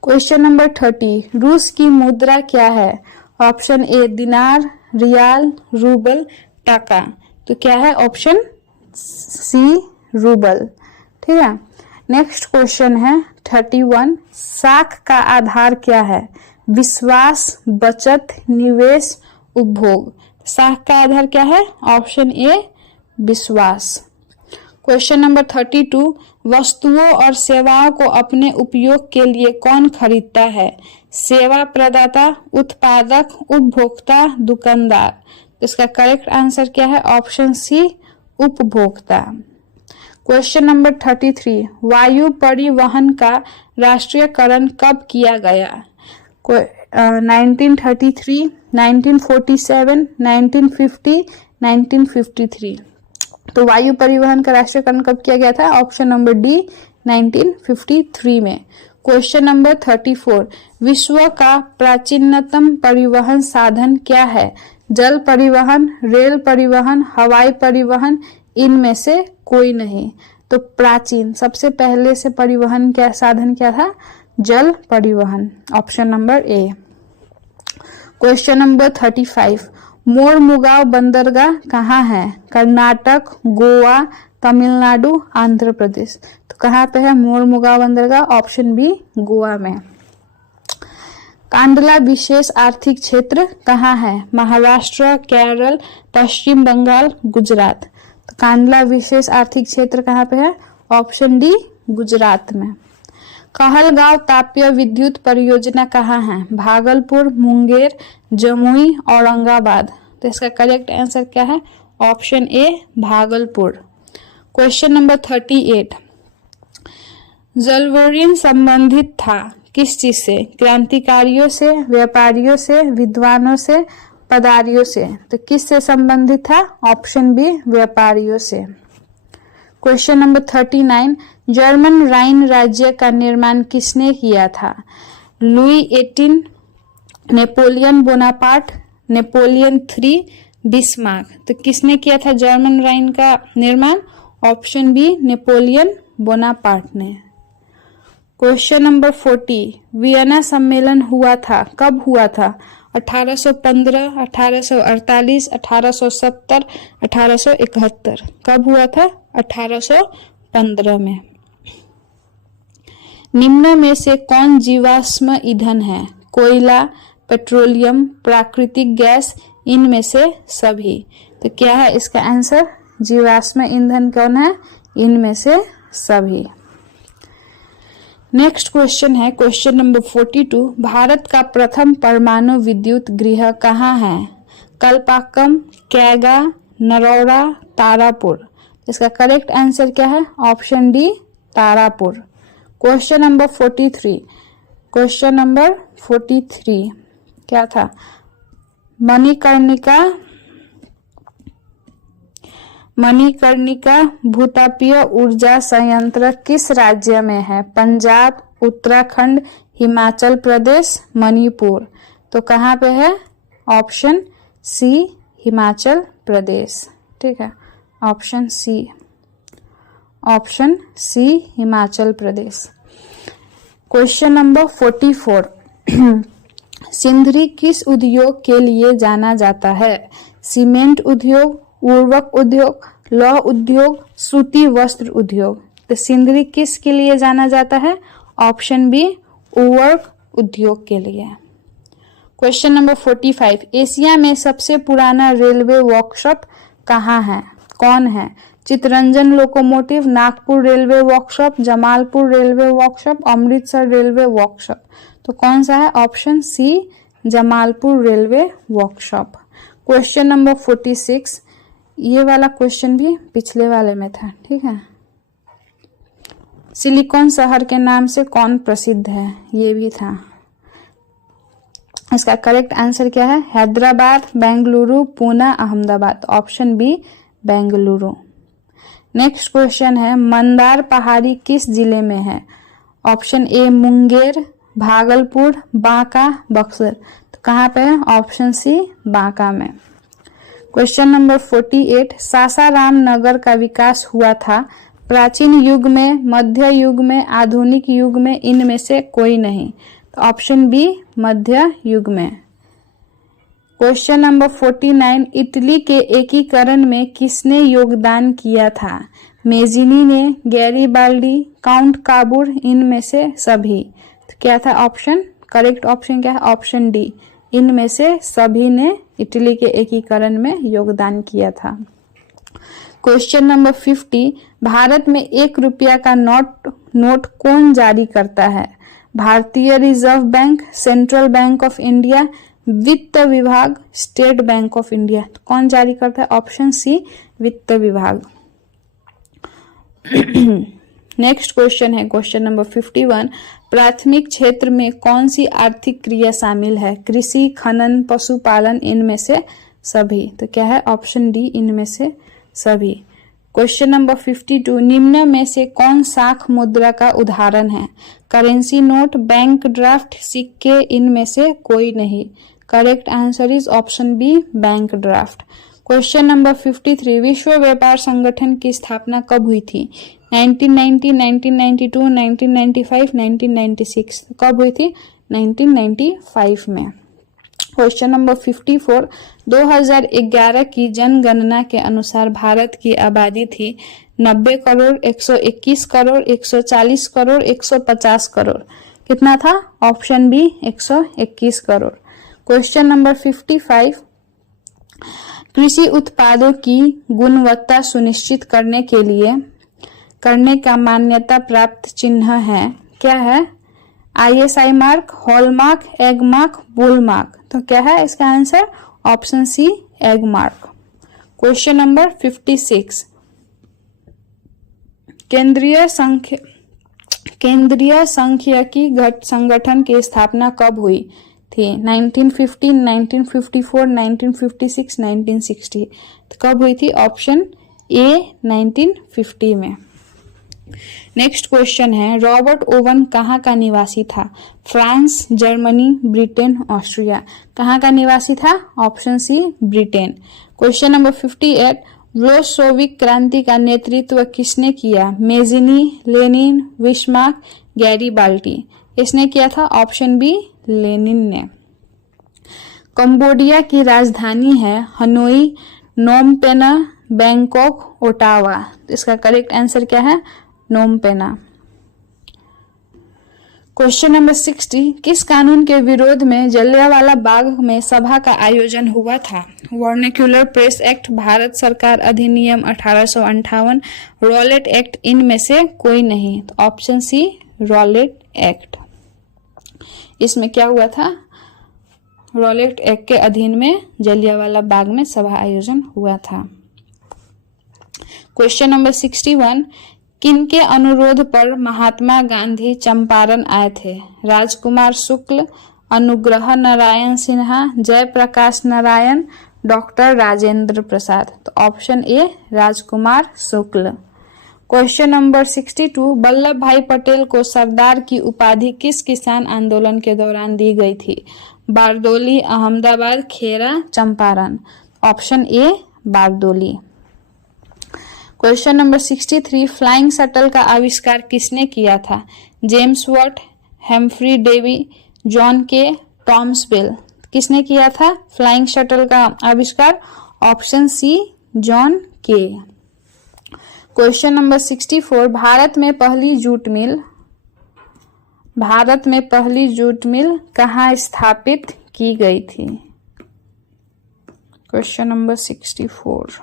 क्वेश्चन नंबर 30, रूस की मुद्रा क्या है? ऑप्शन ए दिनार, रियाल, रूबल, टाका। तो क्या है? Option C rouble. ठीक है। नेक्स्ट क्वेश्चन है 31, साख का आधार क्या है? विश्वास, बचत, निवेश, उपभोग। साख का आधार क्या है? ऑप्शन ए विश्वास। क्वेश्चन नंबर 32, वस्तुओं और सेवाओं को अपने उपयोग के लिए कौन खरीदता है? सेवा प्रदाता, उत्पादक, उपभोक्ता, दुकानदार। इसका करेक्ट आंसर क्या है? ऑप्शन सी उपभोक्ता। क्वेश्चन नंबर 33, वायु परिवहन का राष्ट्रीयकरण कब किया गया? 1933, 1947, 1950, 1953। तो वायु परिवहन का राष्ट्रीयकरण कब किया गया था? ऑप्शन नंबर डी 1953 में। क्वेश्चन नंबर 34, विश्व का प्राचीनतम परिवहन साधन क्या है? जल परिवहन, रेल परिवहन, हवाई परिवहन, इनमें से कोई नहीं। तो प्राचीन सबसे पहले से परिवहन क्या साधन क्या था? जल परिवहन, option number A. Question number 35, Mormugao बंदरगाह कहाँ है? कर्नाटक, गोवा, तमिलनाडु, आंध्र प्रदेश। तो कहाँ पे है मोरमुगांव बंदरगाह? ऑप्शन बी गोवा में। कांडला विशेष आर्थिक क्षेत्र कहाँ है? महाराष्ट्र, केरल, पश्चिम बंगाल, गुजरात। तो कांडला विशेष आर्थिक क्षेत्र कहाँ पे है? ऑप्शन डी गुजरात में। कहलगांव तापीय विद्युत परियोजना कहाँ है? भागलपुर, मुंगेर, जमुई, औरंगाबाद। तो इसका करेक्ट आंसर क्या है? ऑप्शन ए भागलपुर। क्वेश्चन नंबर 38, जलवरीन संबंधित था किस चीज से? क्रांतिकारियों से, व्यापारियों से, विद्वानों से, पदारियों से। तो किस से संबंधित था? ऑप्शन बी व्यापारियों से। क्वेश्चन नंबर 39, जर्मन राइन राज्य का निर्माण किसने किया था? Louis 18, Napoleon Bonaparte, Napoleon 3, Bismarck. तो किसने किया था जर्मन राइन का निर्माण? ऑप्शन बी नेपोलियन बोनापार्ट ने। क्वेश्चन नंबर 40, वियना सम्मेलन हुआ था कब हुआ था? 1815, 1848, 1870, 1871। कब हुआ था? 1815 में। निम्न में से कौन जीवाश्म ईंधन है? कोयला, पेट्रोलियम, प्राकृतिक गैस, इनमें से सभी। तो क्या है इसका आंसर? जीवाश्म ईंधन कौन है? इनमें से सभी। नेक्स्ट क्वेश्चन है क्वेश्चन नंबर 42। भारत का प्रथम परमाणु विद्युत गृह कहाँ है? कलपाक्कम, कैगा, नरौरा, तारापुर। इसका करेक्ट आंसर क्या है? Option D, Tarapur. Question number 43। Question number 43 क्या था? मणिकर्णिका भूतापीय ऊर्जा संयंत्र किस राज्य में है? पंजाब, उत्तराखंड, हिमाचल प्रदेश, मणिपुर। तो कहाँ पे है? Option C, Himachal Pradesh. ठीक है, option C, option C, Himachal Pradesh. Question number 44। Sindri किस उद्योग के लिए जाना जाता है? सीमेंट उद्योग, उर्वरक उद्योग, लौह उद्योग, सूती वस्त्र उद्योग। तो सिंदरी किस के लिए जाना जाता है? ऑप्शन बी, उर्वरक उद्योग के लिए। Question number 45। एशिया में सबसे पुराना रेलवे वर्कशॉप कहाँ है? कौन है? Chittaranjan locomotive, Nagpur railway workshop, Jamalpur railway workshop, Amritsar railway workshop. तो कौन सा है? Option C, Jamalpur railway workshop. Question number 46। ये वाला क्वेश्चन भी पिछले वाले में था। ठीक है, सिलिकॉन शहर के नाम से कौन प्रसिद्ध है? ये भी था। इसका करेक्ट आंसर क्या है? Hyderabad, Bengaluru, Pune, Ahmedabad. Option B, Bengaluru. Next question है मंदार पहाड़ी किस जिले में है? Option A, Munger, Bhagalpur, Banka, Buxar. तो कहाँ पे है? ऑप्शन सी, बांका में। Question number 48। सासाराम नगर का विकास हुआ था प्राचीन युग में, मध्य युग में, आधुनिक युग में, इनमें से कोई नहीं। तो ऑप्शन बी, मध्य युग में। Question number 49। इटली के एकीकरण में किसने योगदान किया था? मेजिनी ने, गैरीबाल्डी, काउंट काबूर, इनमें से सभी। तो क्या था ऑप्शन? करेक्ट ऑप्शन क्या है? ऑप्शन डी, इनमें से सभी ने इटली के एकीकरण में योगदान किया था। Question number 50। भारत में 1 रुपया का नोट कौन जारी करता है? भारतीय reserve bank, central bank of India, वित्त विभाग, स्टेट बैंक ऑफ इंडिया। तो कौन जारी करता है? ऑप्शन सी, वित्त विभाग। नेक्स्ट क्वेश्चन है क्वेश्चन नंबर 51। प्राथमिक क्षेत्र में कौन सी आर्थिक क्रिया शामिल है? कृषि, खनन, पशुपालन, इनमें से सभी। तो क्या है? ऑप्शन डी, इनमें से सभी। Question number 52। निम्न में से कौन साख मुद्रा का उदाहरण है? करेंसी नोट, बैंक ड्राफ्ट, सिक्के, इनमें से कोई नहीं। Correct answer is option B, bank draft. Question number 53। विश्व व्यापार संगठन की स्थापना कब हुई थी? 1990, 1992, 1995, 1996। कब हुई थी? 1995 में। Question number 54। 2011 की जनगणना के अनुसार भारत की आबादी थी 90 करोड़, 121 करोड़, 140 करोड़, 150 करोड़। कितना था? Option B, 121 crore. Question number 55। कृषि उत्पादों की गुणवत्ता सुनिश्चित करने के लिए करने का मान्यता प्राप्त चिन्ह है, क्या है? ISI mark, hallmark, Agmark, bull mark. तो क्या है इसका answer? Option C, Agmark. Question number 56। केंद्रीय सांख्यिकी संगठन की स्थापना कब हुई थी? 1915, 1954, 1956, 1960। तो कब हुई थी? ऑप्शन ए, 1950 में। नेक्स्ट क्वेश्चन है रॉबर्ट ओवन कहाँ का निवासी था? France, Germany, Britain, Austria. कहाँ का निवासी था? Option C, Britain. Question number 58। Bolshevik क्रांति का नेतृत्व किसने किया? Mazzini, Lenin, Bismarck, Garibaldi. इसने किया था? ऑप्शन बी, लेनिन ने। कंबोडिया की राजधानी है Hanoi, Phnom Penh, Bangkok, Ottawa. इसका करेक्ट आंसर क्या है? नोम पेना। क्वेश्चन नंबर 60, किस कानून के विरोध में जलियांवाला बाग में सभा का आयोजन हुआ था? वर्नाक्युलर प्रेस एक्ट, भारत सरकार अधिनियम 1858, रॉलेट एक्ट, इनमें से कोई नहीं। तो ऑप्शन सी रॉलेट एक्ट। इसमें क्या हुआ था? रॉलेट एक्ट के अधीन में जलियांवाला बाग में सभा आयोजन हुआ था। क्वेश्चन नंबर 61, किनके अनुरोध पर महात्मा गांधी चंपारण आए थे? राजकुमार शुक्ल, अनुग्रह नारायण सिन्हा, जयप्रकाश नारायण, डॉक्टर राजेंद्र प्रसाद। तो option A Rajkumar Shukla. Question number 62, Vallabh भाई पटेल को सरदार की उपाधि किस किसान आंदोलन के दौरान दी गई थी? Bardoli, Ahmedabad, Kheda, Champaran. Option A Bardoli. Question number 63, flying shuttle का आविष्कार किसने किया था? James Watt, Humphry Davy, John Kay, Thomas Bell. किसने किया था फ्लाइंग शटल का आविष्कार? Option C John Kay. Question number 64, Bharat में पहली जूट मिल कहाँ स्थापित की गई थी? क्वेश्चन नंबर 64,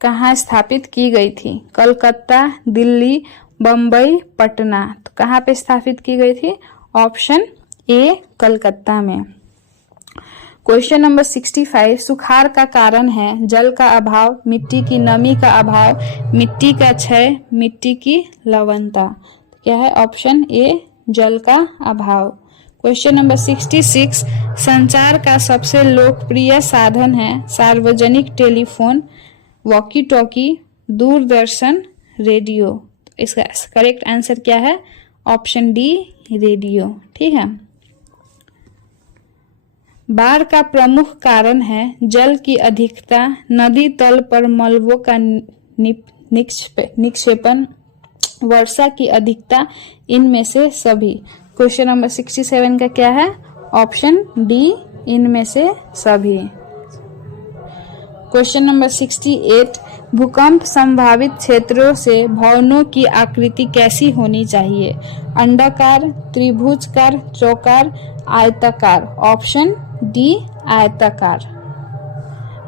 कहाँ स्थापित की गई थी? कलकत्ता, दिल्ली, बम्बई, पटना। तो कहाँ पे स्थापित की गई थी? ऑप्शन ए कलकत्ता में। क्वेश्चन नंबर 65, सुखाड़ का कारण है जल का अभाव, मिट्टी की नमी का अभाव, मिट्टी का क्षय, मिट्टी की लवणता। क्या है? ऑप्शन ए जल का अभाव। क्वेश्चन नंबर 66, संचार का सबसे लोकप्रिय साधन है सार्वजनिक telephone, walkie talkie, Doordarshan, radio. इसका करेक्ट आंसर क्या है? Option D radio. ठीक है। बाढ़ का प्रमुख कारण है जल की अधिकता, नदी तल पर मलबों का निक्षेपण, वर्षा की अधिकता, इनमें से सभी। क्वेश्चन नंबर 67 का क्या है? ऑप्शन डी इनमें से सभी। क्वेश्चन नंबर 68, भूकंप संभावित क्षेत्रों से भवनों की आकृति कैसी होनी चाहिए? अंडाकार, त्रिभुजकार, चौकार, आयताकार। ऑप्शन डी आयताकार।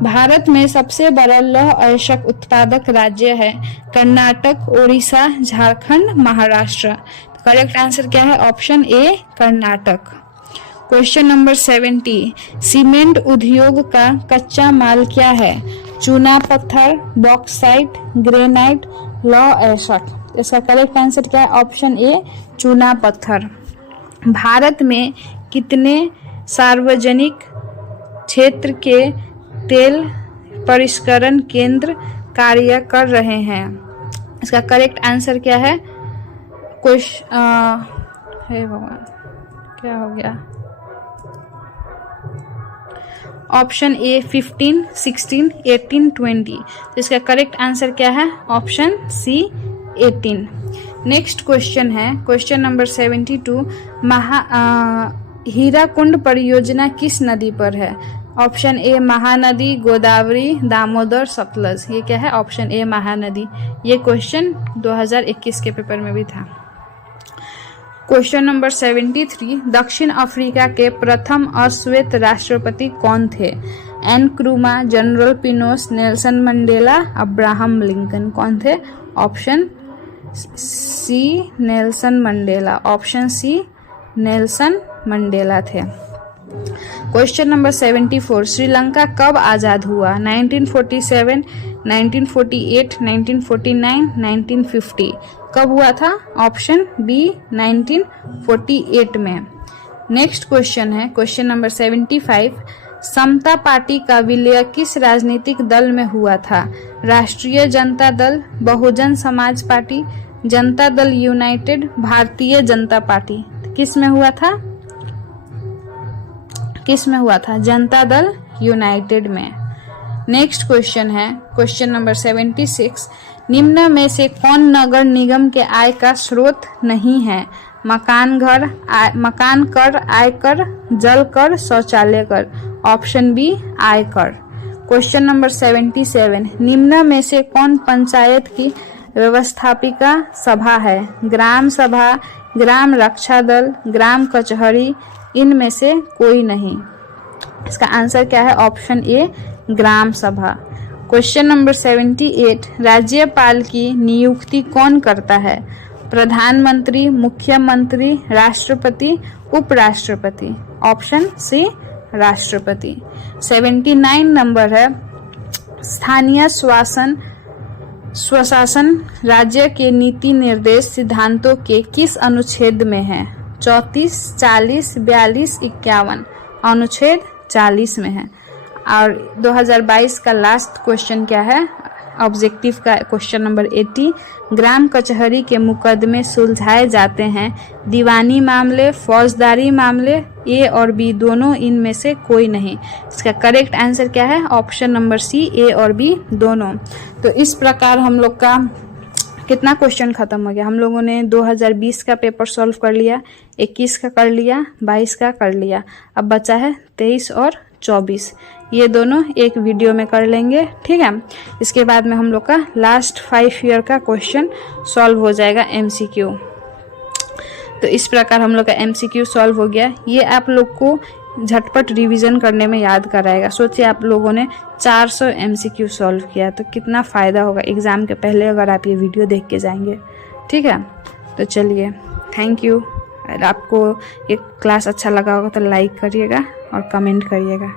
भारत में सबसे बड़ा लौह अयस्क उत्पादक राज्य है कर्नाटक, ओडिशा, झारखंड, महाराष्ट्र। करेक्ट आंसर क्या है? ऑप्शन ए कर्नाटक। क्वेश्चन नंबर 70, सीमेंट उद्योग का कच्चा माल क्या है? चूना पत्थर, बॉक्साइट, ग्रेनाइट, लौह अयस्क। इसका करेक्ट आंसर क्या है? ऑप्शन ए चूना पत्थर। भारत में कितने सार्वजनिक क्षेत्र के तेल परिष्करण केंद्र कार्य कर रहे हैं? इसका करेक्ट आंसर क्या है? हे भगवान क्या हो गया? ऑप्शन ए 15, 16, 18, 20। तो इसका करेक्ट आंसर क्या है? Option C 18। नेक्स्ट क्वेश्चन है क्वेश्चन नंबर 72, हीराकुंड परियोजना किस नदी पर है? Option A Mahanadi, Godavari, Damodar, Sutlej. ये क्या है? Option A Mahanadi. ये क्वेश्चन 2021 के पेपर में भी था। क्वेश्चन नंबर 73, दक्षिण अफ्रीका के प्रथम अश्वेत राष्ट्रपति कौन थे? Nkrumah, general Pinochet, Nelson Mandela, Abraham Lincoln. कौन थे? Option C Nelson Mandela. Option C Nelson Mandela थे। क्वेश्चन नंबर 74, श्रीलंका कब आजाद हुआ? 1947, 1948, 1949, 1950। कब हुआ था? ऑप्शन बी 1948 में। नेक्स्ट क्वेश्चन है क्वेश्चन नंबर 75, समता पार्टी का विलय किस राजनीतिक दल में हुआ था? राष्ट्रीय Janata Dal, Bahujan Samaj party, Janata Dal United, Bharatiya Janata party. किस में हुआ था? किस में हुआ था? जनता दल यूनाइटेड में। नेक्स्ट क्वेश्चन है क्वेश्चन नंबर 76, निम्न में से कौन नगर निगम के आय का स्रोत नहीं है? मकान कर, आयकर, जल कर, शौचालय कर। ऑप्शन बी आयकर। क्वेश्चन नंबर 77, निम्न में से कौन पंचायत की व्यवस्थापिका सभा है? ग्राम सभा, ग्राम रक्षा दल, ग्राम कचहरी, इनमें से कोई नहीं। इसका आंसर क्या है? ऑप्शन ए ग्राम सभा। क्वेश्चन नंबर 78, राज्यपाल की नियुक्ति कौन करता है? प्रधानमंत्री, मुख्यमंत्री, राष्ट्रपति, उपराष्ट्रपति। ऑप्शन सी राष्ट्रपति। 79 नंबर है, स्थानीय स्वशासन राज्य के नीति निर्देश सिद्धांतों के किस अनुच्छेद में है? 34, 40, 42, 51। अनुच्छेद 40 में है। और 2022 का लास्ट क्वेश्चन क्या है? ऑब्जेक्टिव का क्वेश्चन नंबर 80, ग्राम कचहरी के मुकदमे सुलझाए जाते हैं दीवानी मामले, फौजदारी मामले, ए और बी दोनों, इनमें से कोई नहीं। इसका करेक्ट आंसर क्या है? ऑप्शन नंबर सी ए और बी दोनों। तो इस प्रकार हम लोग का कितना क्वेश्चन खत्म हो गया? हम लोगों ने 2020 का पेपर सॉल्व कर लिया, 21 का कर लिया, 22 का कर लिया, अब बचा है 23 और 24। ये दोनों एक वीडियो में कर लेंगे, ठीक है। इसके बाद में हम लोग का लास्ट 5 ईयर का क्वेश्चन सॉल्व हो जाएगा MCQ। तो इस प्रकार हम लोग का MCQ सॉल्व हो गया। ये आप लोग को झटपट रिवीजन करने में याद कराएगा। सोचिए आप लोगों ने 400 MCQ सॉल्व किया तो कितना फ़ायदा होगा एग्ज़ाम के पहले अगर आप ये वीडियो देख के जाएंगे, ठीक है। तो चलिए, थैंक यू। अगर आपको ये क्लास अच्छा लगा होगा तो लाइक करिएगा और कमेंट करिएगा।